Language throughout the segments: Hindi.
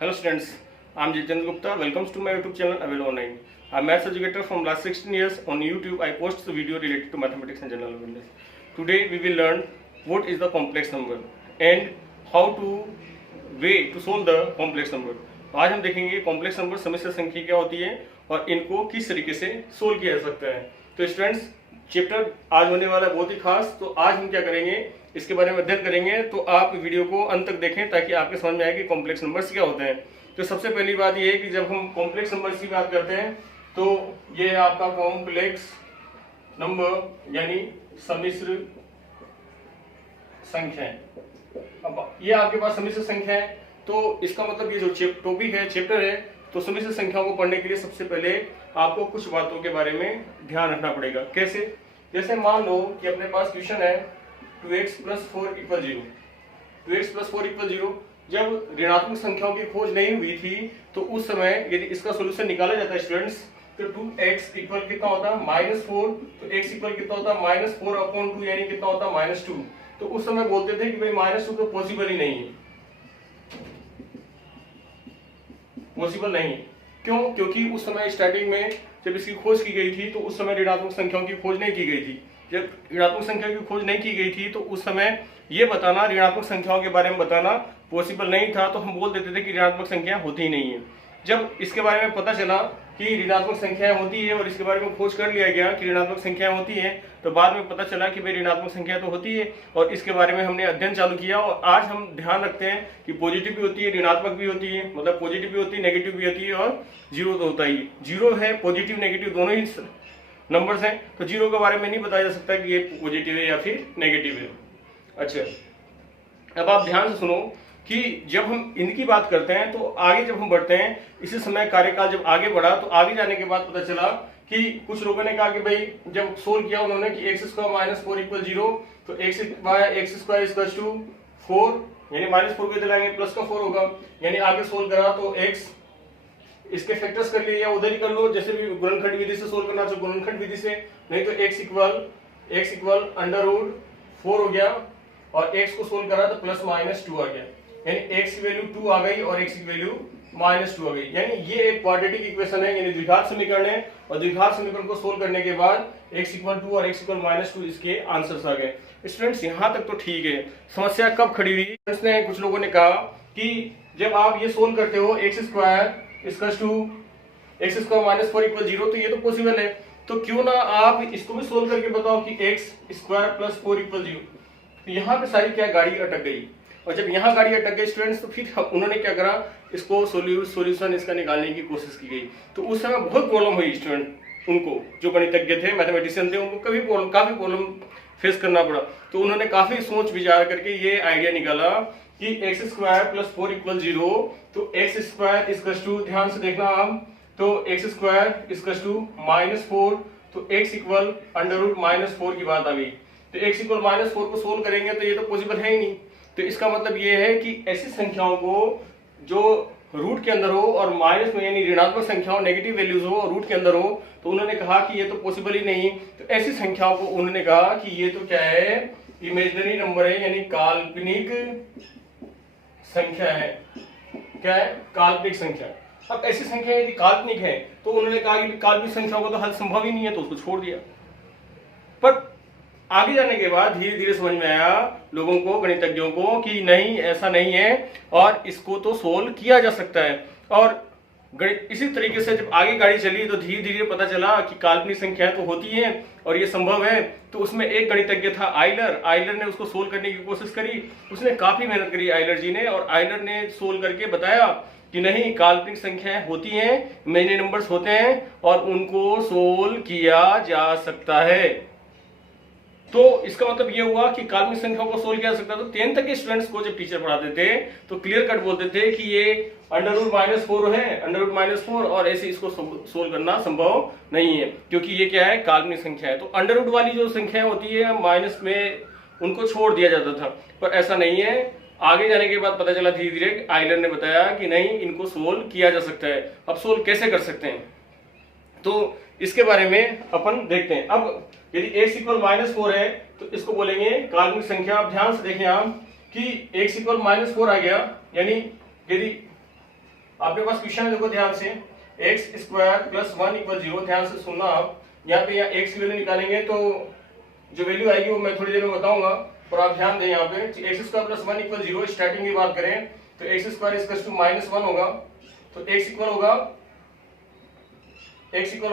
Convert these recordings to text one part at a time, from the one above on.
Hello students, I am Jitendra Gupta. Welcome to my YouTube channel Avail Online. I am maths educator from last 16 years. On YouTube, I post the video related to mathematics and general awareness. Today we will learn what is the complex number and how to solve the complex number. आज हम देखेंगे कॉम्प्लेक्स नंबर समस्या संख्या क्या होती है और इनको किस तरीके से सोल्व किया जा सकता है। तो स्टूडेंट्स, चैप्टर आज होने वाला है बहुत ही खास। तो आज हम क्या करेंगे, इसके बारे में अध्ययन करेंगे। तो आप वीडियो को अंत तक देखें ताकि आपके समझ में आए कि कॉम्प्लेक्स नंबर्स क्या होते हैं। तो सबसे पहली बात यह है कि जब हम कॉम्प्लेक्स नंबर्स की बात करते हैं तो ये आपका कॉम्प्लेक्स नंबर यानी सम्मिश्र संख्या है। अब ये आपके पास सम्मिश्र संख्या है, तो इसका मतलब ये जो टॉपिक है, चैप्टर है, तो सम्मिश्र संख्याओं को पढ़ने के लिए सबसे पहले आपको कुछ बातों के बारे में ध्यान रखना पड़ेगा। कैसे? जैसे मान लो कि अपने पास क्वेश्चन है 2x + 4 = 0। 2x + 4 = 0 जब ऋणात्मक संख्याओं की खोज नहीं हुई थी तो उस समय यदि इसका सोल्यूशन निकाला जाता है स्टूडेंट्स, तो 2x = कितना होता है -4, तो x = कितना होता है -4/2 यानी कितना होता है -2। तो उस समय बोलते थे कि भाई -2 तो पॉसिबल ही नहीं है, पॉसिबल नहीं। क्यों? क्योंकि उस समय स्टार्टिंग में जब इसकी खोज की गई थी तो उस समय ऋणात्मक संख्याओं की खोज नहीं की गई थी। जब ऋणात्मक संख्या की खोज नहीं की गई थी तो उस समय ये बताना, ऋणात्मक संख्याओं के बारे में बताना पॉसिबल नहीं था। तो हम बोल देते थे कि ऋणात्मक संख्या होती ही नहीं है। जब इसके बारे में पता चला कि ऋणात्मक संख्याएं होती है और इसके बारे में खोज कर लिया गया कि ऋणात्मक संख्याएं होती है, तो बाद में पता चला कि भाई ऋणात्मक संख्या तो होती है और इसके बारे में हमने अध्ययन चालू किया। और आज हम ध्यान रखते हैं कि पॉजिटिव भी होती है, ऋणात्मक भी होती है, मतलब पॉजिटिव भी होती है, नेगेटिव भी होती है और जीरो तो होता ही। जीरो है, पॉजिटिव नेगेटिव दोनों ही नंबर्स हैं, तो जीरो के बारे में नहीं बताया जा सकता कि ये पॉजिटिव है या फिर नेगेटिव है। अच्छा, अब आप ध्यान से सुनो कि जब हम इनकी बात करते हैं तो आगे जब हम बढ़ते हैं, इसी समय कार्यकाल जब आगे बढ़ा तो आगे जाने के बाद पता चला कि कुछ लोगों ने कहा कि भाई जब सोल्व किया उन्होंने कि x² - 4 = 0, तो x² = 4 यानी -4 को इधर लाएंगे प्लस का 4 होगा, यानी आगे सोल्व करा तो x इसके फैक्टर्स कर लिए या उधर ही कर लो, जैसे भी गुणनखंड विधि से सोल्व करना चाहिए गुणनखंड विधि से, नहीं तो x = √4 हो गया और x को सोल्व करा तो +-2 आ गया, यानी x की वैल्यू 2 आ गई और x की वैल्यू -2 आ गई। यानी ये एक क्वाड्रेटिक इक्वेशन है, यानी द्विघात समीकरण है और द्विघात समीकरण को सोल्व करने के बाद x = 2 और x = -2 इसके आंसर्स आ गए। स्टूडेंट्स, यहाँ तक तो ठीक है। समस्या कब खड़ी हुई? कुछ लोगों ने कहा कि जब आप ये सोल्व करते हो x² = x² - 4 = 0, तो ये तो पॉसिबल है, तो क्यों ना आप इसको भी सोल्व करके बताओ कि x² + 4 = 0। तो यहाँ पे सारी क्या गाड़ी अटक गई, और जब यहाँ गाड़ी अटक गई स्टूडेंट्स, तो फिर उन्होंने क्या करा, इसको सोल्यूशन इसका निकालने की कोशिश की गई। तो उस समय बहुत प्रॉब्लम हुई स्टूडेंट उनको, जो गणितज्ञ थे, मैथमेटिशियन थे, उनको काफी प्रॉब्लम फेस करना पड़ा। तो उन्होंने काफी सोच विचार करके ये आइडिया निकाला कि x² + 4 = 0, तो x², ध्यान से देखना आप, तो x² = -4, तो x = √-4 की बात आ गई। तो x = -4 को सोल्व करेंगे तो ये तो पॉसिबल है ही नहीं। तो इसका मतलब ये है कि ऐसी संख्याओं को जो रूट के अंदर हो और माइनस में यानी ऋणात्मक संख्याओं, नेगेटिव वैल्यूज हो और रूट के अंदर हो, तो उन्होंने कहा कि ये तो पॉसिबल ही नहीं। तो ऐसी संख्याओं को उन्होंने कहा कि ये तो क्या है, इमेजिनरी नंबर है, यानी काल्पनिक संख्या है। क्या है? काल्पनिक संख्या। अब ऐसी संख्या यदि काल्पनिक है तो उन्होंने कहा कि काल्पनिक संख्याओं का तो हल संभव ही नहीं है, तो उसको छोड़ दिया। पर आगे जाने के बाद धीरे धीरे समझ में आया लोगों को, गणितज्ञों को, कि नहीं, ऐसा नहीं है और इसको तो सोल्व किया जा सकता है। और इसी तरीके से जब आगे गाड़ी चली तो धीरे धीरे पता चला कि काल्पनिक संख्याएं तो होती हैं और ये संभव है। तो उसमें एक गणितज्ञ था आइलर ने उसको सोल्व करने की कोशिश करी। उसने काफी मेहनत करी आइलर जी ने, और आइलर ने सोल्व करके बताया कि नहीं, काल्पनिक संख्याएं होती हैं, इमेजिनरी नंबर्स होते हैं और उनको सोल्व किया जा सकता है। तो इसका मतलब ये हुआ कि काल्पनिक संख्याओं को सोल्व किया जा सकता है। तो 10th तक के स्टूडेंट्स को जब टीचर पढ़ाते थे तो क्लियर कट बोलते थे कि ये √-4 है, √-4, और ऐसे इसको सोल्व करना संभव नहीं है क्योंकि ये क्या है, काल्पनिक संख्या है। तो अंडर रूट वाली जो संख्या होती है माइनस में, उनको छोड़ दिया जाता था, पर ऐसा नहीं है। आगे जाने के बाद पता चला धीरे धीरे, आइलर ने बताया कि नहीं, इनको सोल्व किया जा सकता है। अब सोल्व कैसे कर सकते हैं, तो इसके बारे में अपन देखते हैं। अब यदि x = -4 है तो इसको बोलेंगे काल्पनिक संख्या। अब ध्यान से देखें आप कि x = -4 आ गया, यानी यदि आपके पास क्वेश्चन है, देखो ध्यान से, एक्स स्क्वायर प्लस 1 इक्वल 0। ध्यान से सुनना आप, यहाँ पे एक्स की वैल्यू निकालेंगे तो जो वैल्यू आएगी वो मैं थोड़ी देर में बताऊंगा, और आप ध्यान दें यहाँ पे x square plus 1 equal 0। Starting की बात करें तो एक्स स्क्वायर इक्वल टू -1 होगा, तो एक्स इक्वल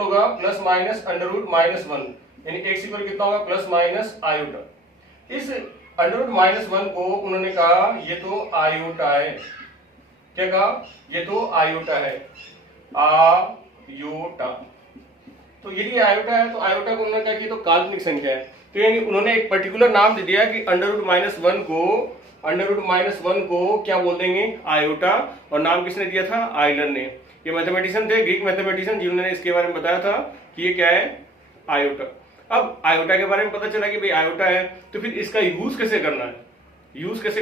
होगा प्लस माइनस अंडर रूट -1, यानी एक्स इक्वल कितना होगा, प्लस माइनस आयोटा। इस अंडर रूट -1 को उन्होंने कहा ये तो आयोटा है। क्या कहा, ये तो आयोटा है, आयोटा। तो यदि आयोटा है तो आयोटा को उन्होंने कहा कि तो काल्पनिक संख्या है, तो यानी उन्होंने एक पर्टिकुलर नाम दे दिया कि अंडर रूट -1 को क्या बोल देंगे, आयोटा। और नाम किसने दिया था, आइलर ने। ये मैथमेटिशियन थे, ग्रीक मैथमेटिशियन, जिन्होंने इसके बारे में बताया था कि ये क्या है, आयोटा। अब आयोटा के बारे में पता चला कि भाई आयोटा है, तो फिर इसका यूज कैसे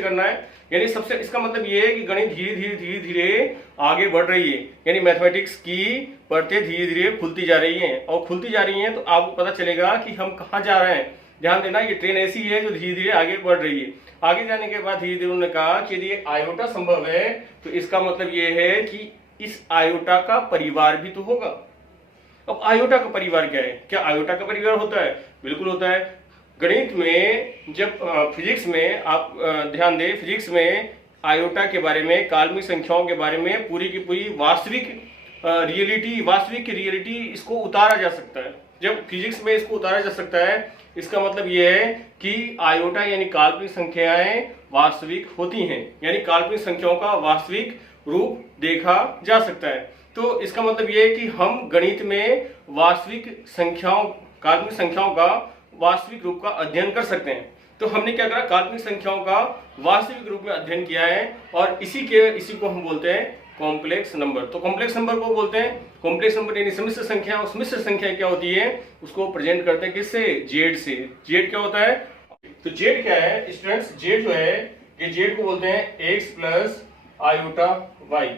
करना है, यानी सबसे इसका मतलब ये है कि गणित धीरे धीरे आगे बढ़ रही है, यानी मैथमेटिक्स की परतें धीरे धीरे खुलती जा रही हैं, और खुलती जा रही हैं तो आपको पता चलेगा कि हम कहाँ जा रहे हैं। ध्यान देना, ये ट्रेन ऐसी है जो धीरे धीरे आगे बढ़ रही है। आगे जाने के बाद धीरे धीरे उन्होंने कहा कि यदि आयोटा संभव है तो इसका मतलब ये है कि इस आयोटा का परिवार भी तो होगा। अब आयोटा का परिवार क्या है, क्या आयोटा का परिवार होता है, बिल्कुल होता है। गणित में जब फिजिक्स में आप ध्यान दें, फिजिक्स में आयोटा के बारे में, काल्पनिक संख्याओं के बारे में पूरी की पूरी वास्तविक रियलिटी इसको उतारा जा सकता है। जब फिजिक्स में इसको उतारा जा सकता है, इसका मतलब ये है कि आयोटा यानी काल्पनिक संख्याएं वास्तविक होती हैं, यानी काल्पनिक संख्याओं का वास्तविक रूप देखा जा सकता है। तो इसका मतलब ये है कि हम गणित में वास्तविक संख्याओं, काल्पनिक संख्याओं का वास्तविक रूप का अध्ययन कर सकते हैं। तो हमने क्या करा, काल्पनिक संख्याओं का वास्तविक रूप में अध्ययन किया है, और इसी को हम बोलते हैं कॉम्प्लेक्स नंबर। तो कॉम्प्लेक्स नंबर को बोलते हैं कॉम्प्लेक्स नंबर, यानी सम्मिश्र संख्या। और सम्मिश्र संख्या क्या होती है, उसको प्रेजेंट करते हैं किससे, जेड से। जेड क्या होता है, तो जेड क्या है स्टूडेंट्स, जेड जो है, ये जेड को बोलते हैं एक्स प्लस आयोटा वाई।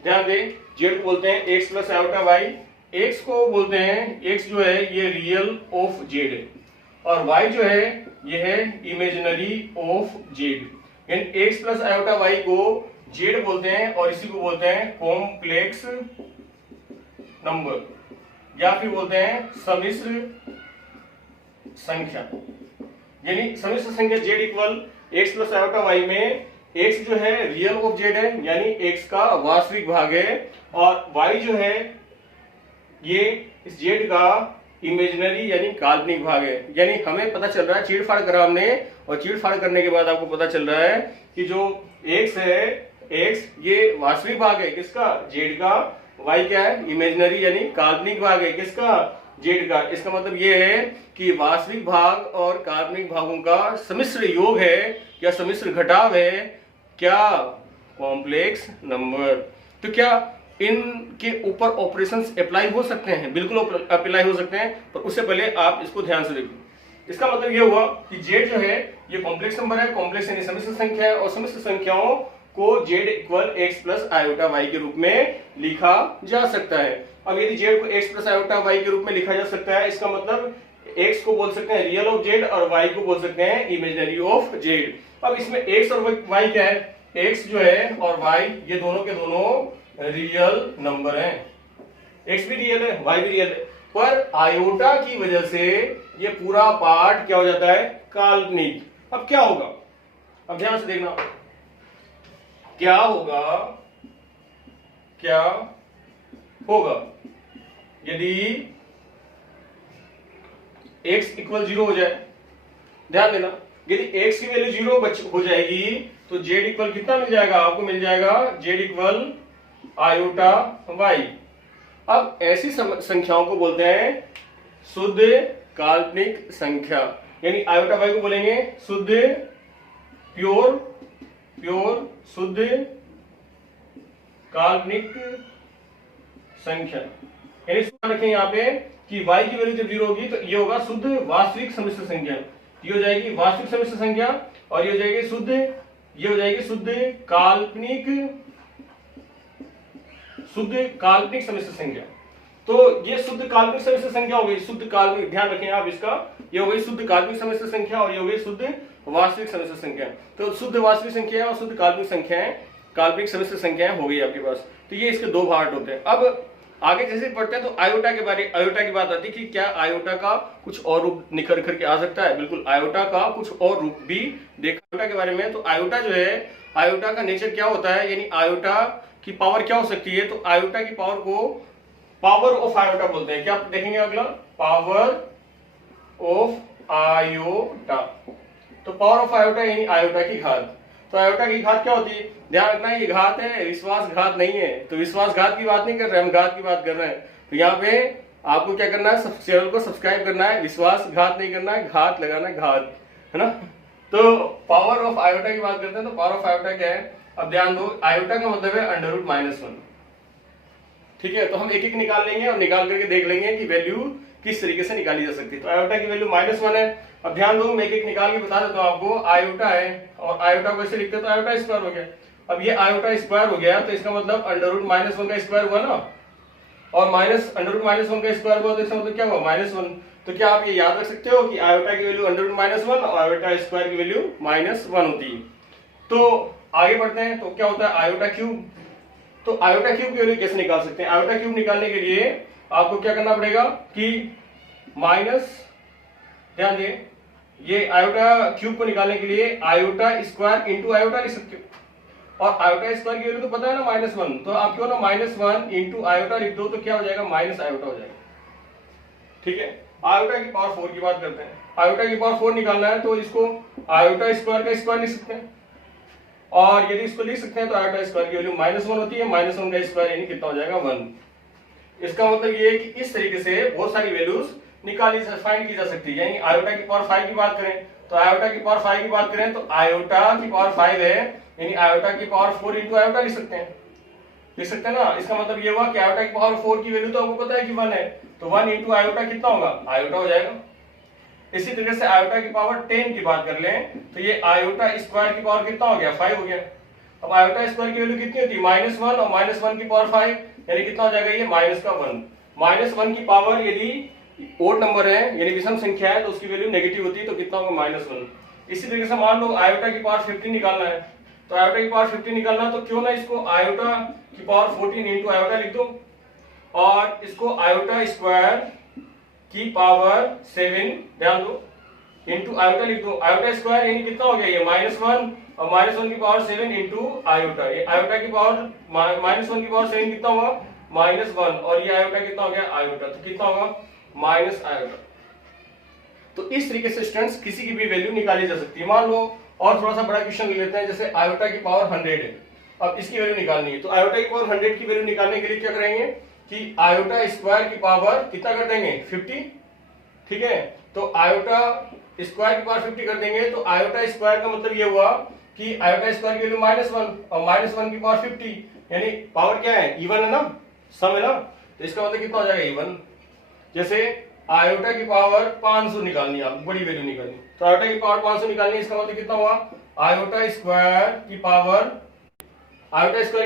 ध्यान दें, जेड को बोलते हैं X plus iota Y. X को बोलते हैं, एक्स जो है ये रियल ऑफ जेड है, और वाई जो है ये है इमेजिनरी ऑफ जेड। यानी एक्स प्लस आयोटा वाई को जेड बोलते हैं, और इसी को बोलते हैं कॉम्प्लेक्स नंबर, या फिर बोलते हैं सम्मिश्र संख्या। यानी सम्मिश्र संख्या Z equal X plus iota Y में एक्स जो है रियल ऑफ जेड है, यानी एक्स का वास्तविक भाग है, और वाई जो है ये इस जेड का इमेजिनरी यानी काल्पनिक भाग है। यानी हमें पता चल रहा है, चीड़-फाड़ करा हमने, और चीड़-फाड़ करने के बाद आपको पता चल रहा है कि जो एक्स है, एक्स ये वास्तविक भाग है किसका, जेड का। वाई क्या है, इमेजिनरी यानी काल्पनिक भाग है किसका, जेड का। इसका मतलब ये है कि वास्तविक भाग और काल्पनिक भागों का सम्मिश्र योग है या सम्मिश्र घटाव है क्या, कॉम्प्लेक्स नंबर। तो क्या इनके ऊपर ऑपरेशंस अप्लाई हो सकते हैं, बिल्कुल अप्लाई हो सकते हैं, पर उससे पहले आप इसको ध्यान से देखिए। इसका मतलब ये हुआ कि जेड जो है ये कॉम्प्लेक्स नंबर है, कॉम्प्लेक्स यानी सम्मिश्र संख्या है, और सम्मिश्र संख्याओं को Z equal X plus iota Y के रूप में लिखा जा सकता है। अब यदि जेड को एक्स प्लस आयोटा वाई के रूप में लिखा जा सकता है, इसका मतलब एक्स को बोल सकते हैं रियल ऑफ जेड, और वाई को बोल सकते हैं इमेजिनरी ऑफ जेड। अब इसमें एक्स और वाई क्या है, एक्स जो है और वाई ये दोनों के दोनों रियल नंबर हैं। एक्स भी रियल है, वाई भी रियल है, पर आयोटा की वजह से ये पूरा पार्ट क्या हो जाता है, काल्पनिक। अब क्या होगा, अब ध्यान से देखना, क्या होगा यदि x इक्वल 0 हो जाए। ध्यान देना, यदि x की वैल्यू 0 हो जाएगी तो z इक्वल कितना मिल जाएगा, आपको मिल जाएगा z इक्वल आयोटा y। अब ऐसी संख्याओं को बोलते हैं शुद्ध काल्पनिक संख्या, यानी आयोटा y को बोलेंगे शुद्ध प्योर शुद्ध काल्पनिक संख्या। यानी रखें यहाँ पे कि y की वैल्यू जब 0 होगी तो ये होगा शुद्ध वास्तविक सम्मिश्र संख्या, ये हो जाएगी वास्तविक सम्मिश्र संख्या, और ये हो जाएगी शुद्ध काल्पनिक सम्मिश्र संख्या। तो ये शुद्ध काल्पनिक सम्मिश्र संख्या हो गई, शुद्ध काल्पनिक, ध्यान रखें आप इसका, ये हो गई शुद्ध काल्पनिक सम्मिश्र संख्या, और ये हो गई शुद्ध वास्तविक सम्मिश्र संख्या। तो शुद्ध वास्तविक संख्या और शुद्ध काल्पनिक संख्याएं काल्पनिक सदस्य संख्याएं हो गई आपके पास। तो ये इसके दो पार्ट होते हैं। अब आगे जैसे पढ़ते हैं तो आयोटा की बात आती है कि क्या आयोटा का कुछ और रूप निखर करके आ सकता है। बिल्कुल, आयोटा का कुछ और रूप भी देखा आयोटा के बारे में। तो आयोटा जो है, आयोटा का नेचर क्या होता है, यानी आयोटा की पावर क्या हो सकती है। तो आयोटा की पावर को पावर ऑफ आयोटा बोलते हैं। क्या आप देखेंगे अगला, पावर ऑफ आयोटा। तो पावर ऑफ आयोटा यानी आयोटा की घात। तो आयोटा की घात क्या होती है, ध्यान रखना है, ये घात है, विश्वास घात नहीं है। तो विश्वास घात की बात नहीं कर रहे, हम घात की बात कर रहे हैं। तो यहाँ पे आपको क्या करना है, चैनल को सब्सक्राइब करना है, विश्वास घात नहीं करना है, घात लगाना है, घात, है ना। तो पावर ऑफ आयोटा की बात करते हैं। तो पावर ऑफ आयोटा क्या है, अब ध्यान दो, आयोटा का मतलब है √-1। ठीक है, तो हम एक एक निकाल लेंगे और निकाल करके देख लेंगे कि वैल्यू किस तरीके से निकाली जा सकती है। तो आयोटा की वैल्यू -1 है। अब ध्यान दो, मैं एक एक निकाल के बता देता हूं आपको। आयोटा है और आयोटा को ऐसे लिखते हैं तो आयोटा स्क्वायर हो गया। अब ये आयोटा स्क्वायर हो गया तो इसका मतलब √-1 का स्क्वायर हुआ ना, और √-1 का स्क्वायर हुआ तो इसका मतलब क्या हुआ, -1। तो क्या आप ये याद रख सकते हो कि आयोटा की वैल्यू √-1 और आयोटा स्क्वायर की वैल्यू -1 होती है। तो आगे बढ़ते हैं, तो क्या होता है आयोटा क्यूब। तो आयोटा क्यूब की वैल्यू कैसे निकाल सकते हैं। आयोटा क्यूब निकालने के लिए आपको क्या करना पड़ेगा कि ध्यान दें, ये आयोटा क्यूब को निकालने के लिए आयोटा स्क्वायर इंटू आयोटा लिख सकते हो। और आयोटा स्क्वायर की वैल्यू तो पता है ना -1, तो आप क्यों ना -1 इंटू आयोटा लिख दो, तो क्या हो जाएगा, माइनस आयोटा हो जाएगा। ठीक है, आयोटा की पावर 4 की बात करते हैं। आयोटा की पावर 4 निकालना है तो इसको आयोटा स्क्वायर का स्क्वायर लिख सकते हैं, और यदि इसको लिख सकते हैं तो आयोटा स्क्वायर की वैल्यू -1 होती है। -1 का स्क्वायर यानी कितना हो जाएगा, 1। इसका मतलब ये है कि इस तरीके से बहुत सारी वैल्यूज फाइंड की जा सकती है। यानी आयोटा की पावर 5 की बात करें तो आयोटा की पावर 5 की बात करें तो आयोटा की पावर 5 है, यानी आयोटा की पावर 4 इंटू आयोटा लिख सकते हैं ना। इसका मतलब ये हुआ कि आयोटा की पावर 4 की वैल्यू तो आपको पता है कि 1 है, तो 1 इंटू आयोटा कितना होगा, आयोटा हो जाएगा। इसी तरीके से आयोटा की पावर 10 की बात कर लें तो ये आयोटा स्क्वायर की पावर कितना हो गया, 5 हो गया। अब आयोटा स्क्वायर की वैल्यू कितनी होती है, -1 और -1 की पावर 5 यानी कितना हो जाएगा, ये -1 की पावर यदि ओड नंबर है यानी विषम संख्या है तो उसकी वैल्यू नेगेटिव होती है, तो कितना होगा, -1। इसी तरीके से मान लो आयोटा की पावर 15 निकालना है, तो आयोटा की पावर 15 निकालना तो क्यों ना इसको आयोटा की पावर 14 इंटू आयोटा लिख दो, और इसको आयोटा स्क्वायर की पावर 7 ध्यान दो इंटू आयोटा लिख दो। आयोटा स्क्वायर यानी कितना हो गया, ये -1 और -1 की पावर 7 इंटू आयोटा। ये आयोटा की पावर -1 की पावर 7 कितना हुआ, -1, और ये आयोटा कितना हो गया, आयोटा, तो कितना होगा, माइनस आयोटा। तो इस तरीके से स्टूडेंट्स किसी की भी वैल्यू निकाली जा सकती है। मान लो और थोड़ा सा बड़ा क्वेश्चन ले लेते हैं, जैसे आयोटा की पावर 100 है, अब इसकी वैल्यू निकालनी है। तो आयोटा की पावर 100 की वैल्यू निकालने के लिए क्या करेंगे कि आयोटा स्क्वायर की पावर कितना कर देंगे, 50। ठीक है, तो आयोटा स्क्वायर की पावर 50 कर देंगे, तो आयोटा स्क्वायर का मतलब ये हुआ कि आयोटा स्क्वायर की वैल्यू -1 और -1 की पावर 50 यानी पावर क्या है, इवन है ना, सम है ना, तो इसका मतलब कितना हो जाएगा, इवन। जैसे आयोटा की पावर 500 निकालनी है, आपको बड़ी वैल्यू निकालनी, तो आयोटा की पावर 500 निकालनी है, इसका मतलब कितना हुआ, आयोटा स्क्वायर की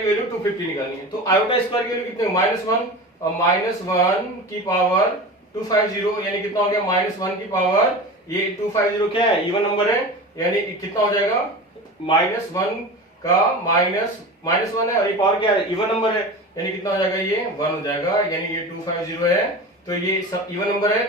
वैल्यू 250 निकालनी है। तो आयोटा स्क्वायर की वैल्यू कितनी, -1 और -1 की पावर 250 यानी कितना हो गया, -1 की पावर, ये 250 क्या है, इवन नंबर है, यानी कितना हो जाएगा, -1 का -1 है और ये पावर क्या है, इवन नंबर है, यानी कितना हो जाएगा, ये 1 हो जाएगा। यानी ये 250 है तो ये सब इवन नंबर है,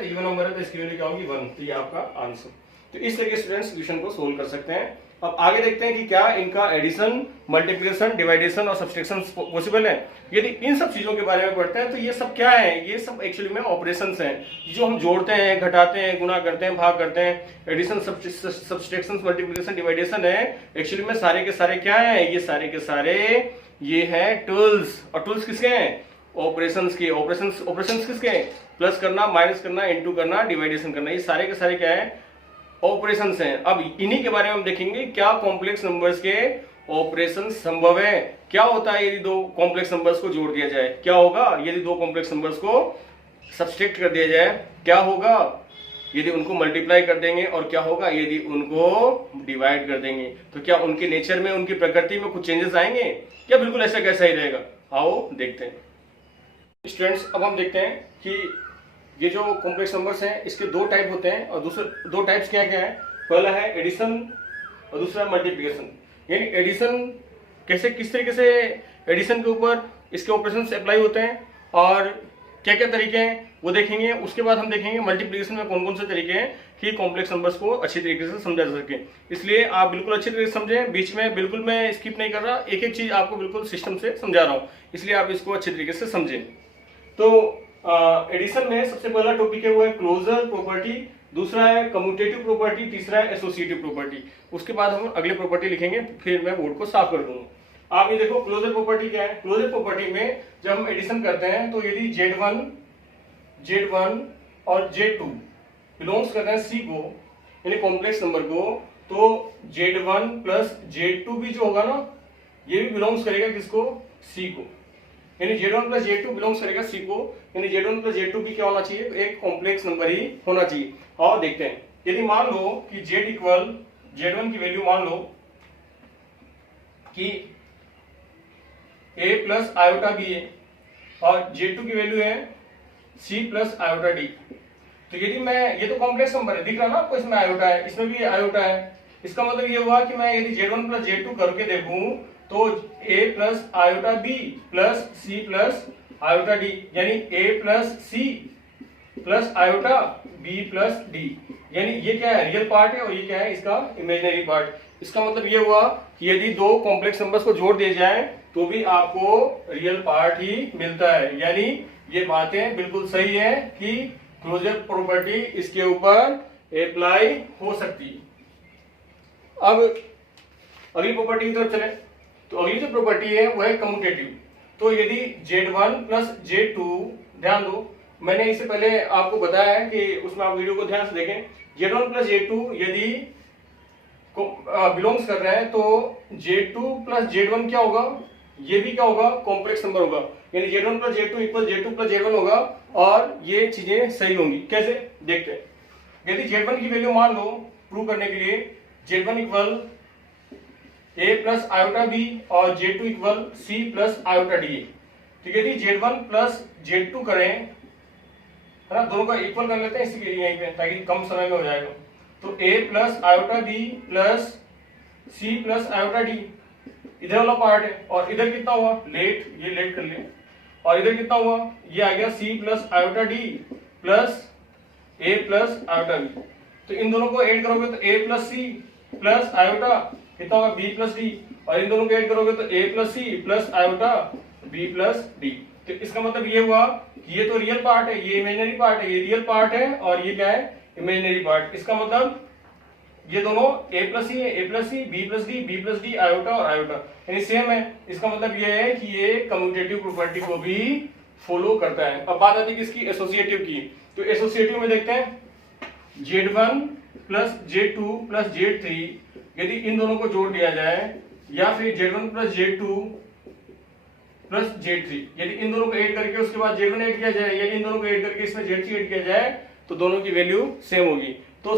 तो इसकी वैल्यू क्या होगी, 1। तो ये आपका आंसर। तो इस तरीके से स्टूडेंट्स क्वेश्चन को सोल्व कर सकते हैं। अब आगे देखते हैं कि क्या इनका एडिशन, मल्टीप्लिकेशन, डिवाइडेशन और सब्सट्रैक्शन पॉसिबल है। यदि इन सब चीजों के बारे में पढ़ते हैं तो ये सब क्या है, ये सब एक्चुअली में ऑपरेशंस हैं जो हम जोड़ते हैं, घटाते हैं, गुणा करते हैं, भाग करते हैं। एडिशन, सब्सट्रैक्शन, मल्टीप्लिकेशन, डिवाइडेशन है एक्चुअली में सारे के सारे क्या है, ये सारे के सारे ये है टूल्स। और टूल्स किसके हैं, ऑपरेशंस के। ऑपरेशंस किसके हैं, प्लस करना, माइनस करना, इनटू करना, डिवाइडेशन करना, ये सारे के सारे क्या है, ऑपरेशंस हैं। अब इन्हीं के बारे में हम देखेंगे क्या कॉम्प्लेक्स नंबर्स के ऑपरेशन संभव है, क्या होता है यदि दो कॉम्प्लेक्स नंबर्स को जोड़ दिया जाए, क्या होगा यदि दो कॉम्प्लेक्स नंबर्स को सब्सट्रैक्ट कर दिया जाए, क्या होगा यदि उनको मल्टीप्लाई कर देंगे, और क्या होगा यदि उनको डिवाइड कर देंगे। तो क्या उनके नेचर में, उनकी प्रकृति में कुछ चेंजेस आएंगे, क्या बिल्कुल ऐसा कैसा ही रहेगा, आओ देखते हैं। स्टूडेंट्स अब हम देखते हैं कि ये जो कॉम्प्लेक्स नंबर्स हैं इसके दो टाइप होते हैं, और दूसरे दो टाइप्स क्या क्या है, पहला है एडिशन और दूसरा मल्टीप्लिकेशन। यानी एडिशन कैसे किस तरीके से एडिशन के ऊपर इसके ऑपरेशंस अप्लाई होते हैं और क्या क्या तरीके हैं वो देखेंगे। उसके बाद हम देखेंगे मल्टीप्लिकेशन में कौन कौन से तरीके हैं कि कॉम्प्लेक्स नंबर्स को अच्छी तरीके से समझा जा सके। इसलिए आप बिल्कुल अच्छी तरीके से समझें, बीच में बिल्कुल मैं स्किप नहीं कर रहा, एक एक चीज आपको बिल्कुल सिस्टम से समझा रहा हूँ, इसलिए आप इसको अच्छी तरीके से समझें। तो एडिशन में सबसे पहला टॉपिक है वो है क्लोजर प्रॉपर्टी, दूसरा है कम्यूटेटिव प्रॉपर्टी, तीसरा है एसोसिएटिव प्रॉपर्टी। उसके बाद हम अगले प्रॉपर्टी लिखेंगे, फिर मैं बोर्ड को साफ कर दूंगा। आप ये देखो क्लोजर प्रॉपर्टी क्या है। क्लोजर प्रॉपर्टी में जब हम एडिशन करते हैं तो यदि Z1 और Z2 बिलोंग्स करते हैं C को, यानी कॉम्प्लेक्स नंबर को, तो Z1 प्लस Z2 भी जो होगा ना, ये भी बिलोंग्स करेगा किसको? C को। यानी Z1 प्लस Z2 बिलोंग्स करेगा C को, यानी Z1 प्लस Z2 भी क्या होना चाहिए? एक कॉम्प्लेक्स नंबर ही होना चाहिए। और देखते हैं, यदि मान लो कि Z इक्वल Z1 की वैल्यू मान लो कि A प्लस आयोटा B है और Z2 की वैल्यू है C प्लस आयोटा D। तो यदि मैं, ये तो कॉम्प्लेक्स नंबर है, दिख रहा ना आपको, इसमें आयोटा है, इसमें भी आयोटा है। इसका मतलब ये हुआ कि मैं यदि Z1 प्लस Z2 करके देखूं तो A plus iota B plus C plus iota D, यानी A plus C plus iota B plus D, यानी ये क्या है? रियल पार्ट है और ये क्या है? इसका इमेजिनरी पार्ट। इसका मतलब ये हुआ कि यदि दो कॉम्प्लेक्स नंबर्स को जोड़ दिए जाए तो भी आपको रियल पार्ट ही मिलता है। यानी ये बातें बिल्कुल सही है कि क्लोजर प्रॉपर्टी इसके ऊपर अप्लाई हो सकती है। अब अगली प्रॉपर्टी की तरफ चले, तो अगली जो प्रॉपर्टी है वो है कम्यूटेटिव। तो यदि Z1 प्लस Z2, ध्यान दो, मैंने इससे पहले आपको बताया है कि उसमें आप वीडियो को ध्यान से देखें। Z1 प्लस Z2 यदि बिलोंग्स कर रहे हैं तो Z2 प्लस Z1 क्या होगा? ये भी क्या होगा? कॉम्प्लेक्स नंबर होगा, यानी Z1 plus Z2 equal Z2 plus Z1 होगा और ये चीजें सही होंगी। कैसे? देखते हैं। यदि Z1 की वैल्यू मान लो, प्रूव करने के लिए Z1 equal A plus iota B और Z2 equal C plus iota D, तो यदि Z1 प्लस Z2 करें, है ना, दोनों का इक्वल कर लेते हैं इसी यहीं पे, ताकि कम समय में हो जाएगा। तो A plus iota B plus C plus iota D, इधर वाला पार्ट है, और इधर कितना हुआ? लेट, ये लेट कर लिया, और इधर कितना हुआ? ये आ गया C plus iota D plus A plus iota B। तो इन दोनों को ऐड करोगे तो A plus C plus iota कितना होगा? B प्लस D, और इन दोनों को ऐड करोगे तो A plus C plus iota B plus D। तो इसका मतलब ये हुआ कि ये तो रियल पार्ट है, ये इमेजिनरी पार्ट है, ये रियल पार्ट है और ये क्या है? Imaginary part. इसका मतलब ये दोनों A प्लस C है, A plus C, B plus D, B plus D, iota और आयोटा, यानी सेम है। इसका मतलब ये है कि ये कम्यूटेटिव प्रॉपर्टी को भी फॉलो करता है। अब बात आती है किसकी? एसोसिएटिव की। तो एसोसिएटिव में देखते हैं Z1 plus Z2 plus Z3, यदि इन दोनों को जोड़ दिया जाए, या फिर Z1 plus Z2 plus Z3, यदि इन दोनों को ऐड करके उसके बाद Z1 ऐड किया जाए, या इन दोनों को ऐड करके इसमें Z3 ऐड किया जाए, तो दोनों की वैल्यू सेम होगी। तो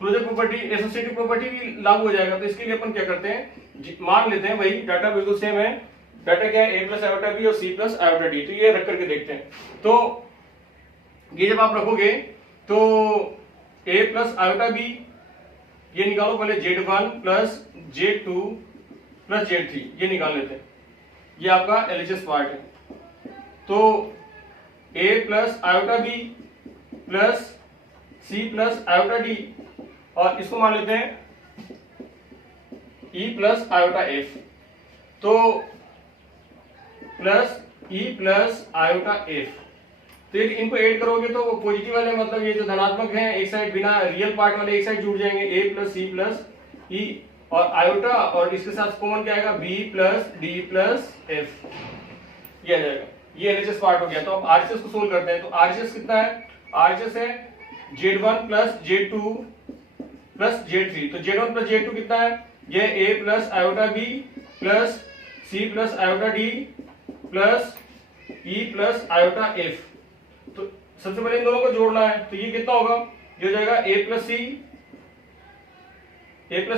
क्लोजर प्रॉपर्टी, एसोसिएटिव प्रॉपर्टी भी लागू हो जाएगा। तो इसके लिए अपन क्या करते हैं, मान लेते हैं वही डाटा बिल्कुल सेम है। डाटा क्या है? A प्लस आयोटा B और C प्लस आयोटा D। तो ये रख करके देखते हैं। तो ये जब आप रखोगे तो A प्लस आयोटा B, ये निकालो पहले, Z1 plus Z2 plus Z3, ये निकाल लेते हैं, ये आपका LHS पार्ट है। तो A plus iota B plus C plus iota D, और इसको मान लेते हैं E प्लस आयोटा F, तो plus E plus iota F। तो यदि इनको ऐड करोगे तो पॉजिटिव वाले, मतलब ये जो धनात्मक है, एक साइड बिना रियल पार्ट वाले एक साइड जुड़ जाएंगे, A plus C plus E, और आयोटा और इसके साथ कॉमन क्या आएगा? B plus D plus F, ये आ जाएगा। ये LHS पार्ट हो गया। तो अब RHS को सोल्व करते हैं। तो RHS कितना है? RHS है Z1 plus Z2 plus Z3। तो Z1 प्लस Z2 कितना है? ये A plus iota B plus C plus iota D plus E plus iota F। तो सबसे पहले इन दोनों को जोड़ना है, तो ये कितना होगा? ये हो जाएगा A प्लस C,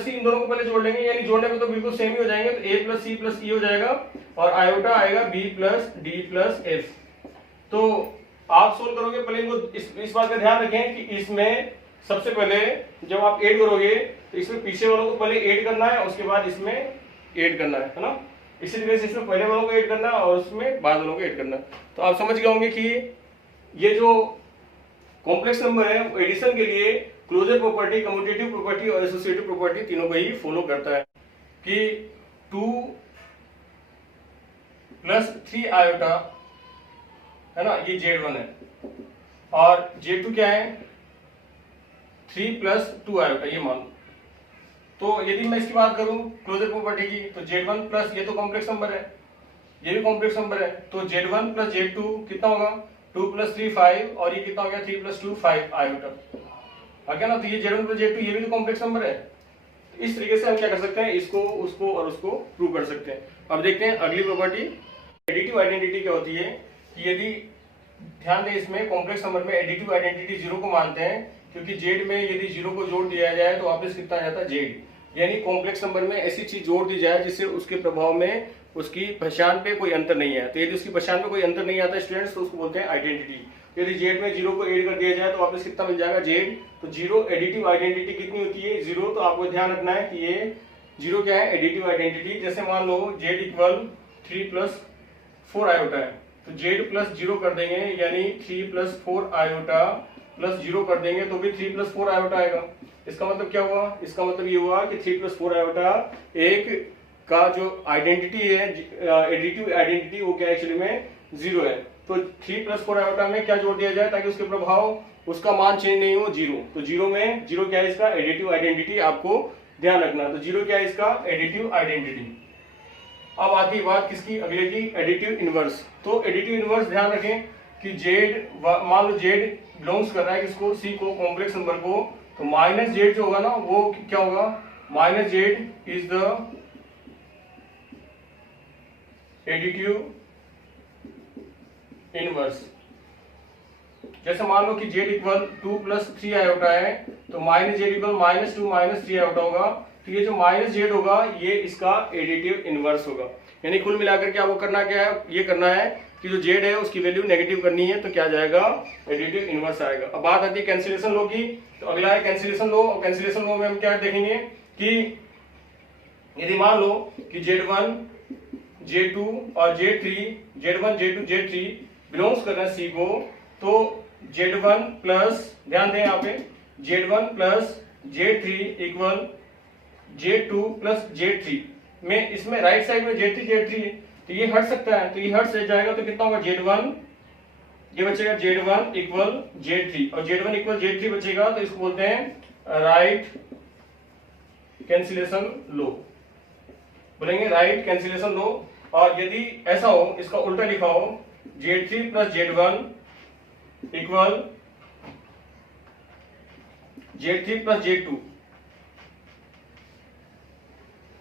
इन दोनों को पहले जोड़ लेंगे, यानी जोड़ने में तो बिल्कुल सेम ही हो जाएंगे। तो A plus C plus E हो जाएगा, और आयोटा आएगा B plus D plus F। तो आप सोल्व करोगे, पहले इनको इस बात का ध्यान रखें कि इसमें सबसे पहले जब आप ऐड करोगे तो इसमें पीछे वालों को पहले ऐड करना है, उसके बाद इसमें ऐड करना है ना। इसी तरीके से इसमें पहले वालों को ऐड करना और उसमें बाद वालों को ऐड करना। तो आप समझ गए होंगे कि ये जो कॉम्प्लेक्स नंबर है एडिशन के लिए क्लोजर प्रॉपर्टी, कम्यूटेटिव प्रॉपर्टी और एसोसिएटिव प्रॉपर्टी तीनों को ही फॉलो करता है कि 2 + 3 आयोटा है ना, ये Z1 है और Z2 क्या है 3 + 2 आयोटा, ये मान। तो यदि मैं इसकी बात करूं क्लोजर प्रॉपर्टी की तो Z1 प्लस ये तो कॉम्प्लेक्स नंबर है, ये भी कॉम्प्लेक्स नंबर है, तो Z1 + Z2 कितना होगा 2 + 3 5 और ये कितना हो गया 3 + 2 5 आयोटा आ गया ना। तो ये Z1 + Z2 ये भी तो कॉम्प्लेक्स नंबर है। तो इस तरीके से हम क्या कर सकते हैं, इसको उसको और उसको प्रूव कर सकते हैं। अब देखते हैं अगली प्रॉपर्टी एडिटिव आइडेंटिटी क्या होती है कि यदि ध्यान दें इसमें कॉम्प्लेक्स नंबर में एडिटिव आइडेंटिटी 0 को मानते हैं क्योंकि Z में यदि 0 को जोड़ दिया जाए तो वापस कितना आ जाता है Z, यानी कॉम्प्लेक्स नंबर में ऐसी चीज जोड़ दी जाए जिससे उसके प्रभाव में उसकी पहचान पे कोई अंतर नहीं है। तो यदि उसकी पहचान पे कोई अंतर नहीं आता स्टूडेंट्स तो उसको बोलते हैं आइडेंटिटी। यदि Z में 0 को ऐड कर दिया जाए तो वापस कितना मिल जाएगा Z। तो 0 एडिटिव आइडेंटिटी कितनी होती है 0। तो आपको ध्यान रखना है कि ये 0 क्या है एडिटिव आइडेंटिटी। जैसे मान लो Z = 3 + 4 आयोटा है तो Z + 0 कर देंगे यानी 3 + 4 आयोटा + 0 कर देंगे तो भी 3 + 4 आयोटा आएगा। इसका मतलब क्या हुआ, इसका मतलब ये हुआ कि 3 + 4 आयोटा एक का जो आइडेंटिटी है एडिटिव आइडेंटिटी वो क्या एक्चुअली में 0 है। तो 3 + 4 आयोटा में क्या जोड़ दिया जाए ताकि उसके प्रभाव उसका मान चेंज नहीं हो 0। तो 0 में 0 क्या है इसका एडिटिव आइडेंटिटी, आपको ध्यान रखना। तो 0 क्या है इसका एडिटिव आइडेंटिटी। अब आती है बात किसकी अगले की एडिटिव इनवर्स। तो एडिटिव इनवर्स ध्यान रखें कि Z मान लो Z बिलोंग्स कर रहा है किसको C को कॉम्प्लेक्स नंबर को, तो -Z जो होगा ना वो क्या होगा -Z is the additive inverse. जैसे मान लो कि Z = 2 + 3 आयोटा है तो -Z = -2 - 3 आयोटा होगा। तो ये जो -Z होगा ये इसका एडिटिव इनवर्स होगा। यानी कुल मिलाकर के आपको करना क्या है, ये करना है कि जो Z है उसकी वैल्यू नेगेटिव करनी है तो क्या जाएगा एडिटिव इनवर्स आएगा। अब बात आती है कैंसिलेशन लॉ की। तो अगला है कैंसिलेशन लॉ और कैंसिलेशन लॉ में हम क्या देखेंगे कि यदि मान लो कि Z1 Z2 और Z3 Z1 Z2 Z3 belongs कर रहे हैं C को, तो Z1 प्लस ध्यान दें यहाँ पे Z1 + Z3 = Z2 + Z3 में इसमें राइट साइड में Z3 तो ये हट सकता है, तो ये हट से जाएगा तो कितना होगा Z1 ये बचेगा Z1 = Z3 और Z1 = Z3 बचेगा तो इसको बोलते हैं राइट कैंसिलेशन लॉ, बोलेंगे राइट कैंसिलेशन लॉ। और यदि ऐसा हो इसका उल्टा लिखा हो Z3 + Z1 = Z3 + Z2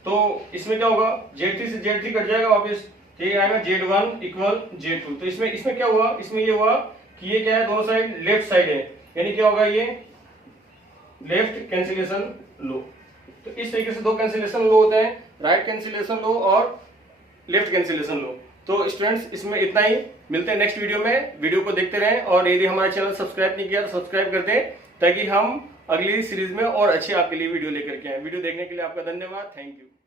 तो इसमें क्या होगा Z3 से Z3 कट जाएगा वापस, ये आएगा Z1 = Z2। तो इसमें क्या हुआ, इसमें ये हुआ कि ये क्या है दोनों साइड लेफ्ट साइड है, यानी क्या होगा ये लेफ्ट कैंसिलेशन लॉ। तो इस तरीके से दो कैंसिलेशन लॉ होते हैं, राइट कैंसिलेशन लॉ और लेफ्ट कैंसिलेशन लॉ। तो स्टूडेंट्स इसमें इतना ही, मिलते हैं नेक्स्ट वीडियो में। वीडियो को देखते रहें और यदि हमारे चैनल सब्सक्राइब नहीं किया तो सब्सक्राइब कर दें ताकि हम अगली सीरीज में और अच्छी आपके लिए वीडियो लेकर के आए। वीडियो देखने के लिए आपका धन्यवाद, थैंक यू।